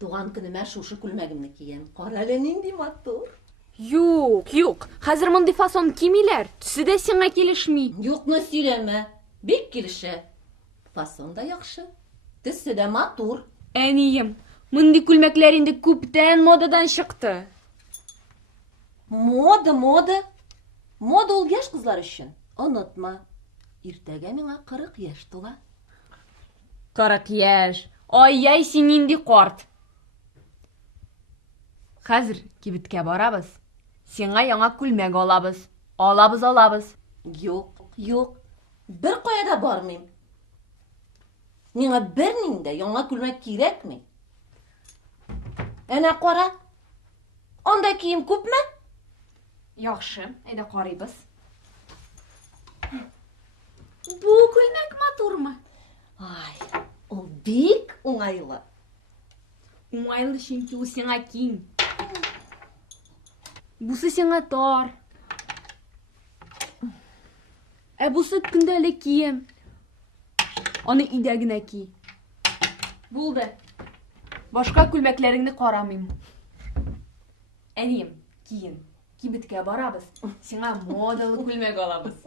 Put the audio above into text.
Туган күнүмө шушы күлмөгүмдү кийем. Кара эле нинди матур. Юк. Хәзер мондый фасон кимиләр. Төсү дә сиңа килешми. Юкны сөйләмә. Бик килеше. Фасон да яхшы. Төсү дә матур. Әнием, мондый күлмәкләр инде күптән модадан чыкты. Мода. Мода ул яшь кызлар өчен. Онытма. Иртәгә миңа 40 яшь тула. 40 яшь. Ай, син нинди карт. Хәзер кибеткә барабыз. Сиңа яңа күлмәк алабыз. Алабыз. Юк. Бер кая да бармыйм. Миңа бер нинди яңа күлмәк кирәкми. Әнә кара. Анда кием күпме? Яхшы, әйдә карыйбыз. Бу күлмәк матурмы? Ай, ул бик уңайлы. Уңайлы чөнки ул сиңа киң. Бусы сиңа тар. Бусы көндәлек кием. Аны өйдә генә ки. Булды. Башка күлмәкләреңне карамыйм. Әнием, киен. Кибеткә барабыз. Сиңа модалы күлмәк алабыз.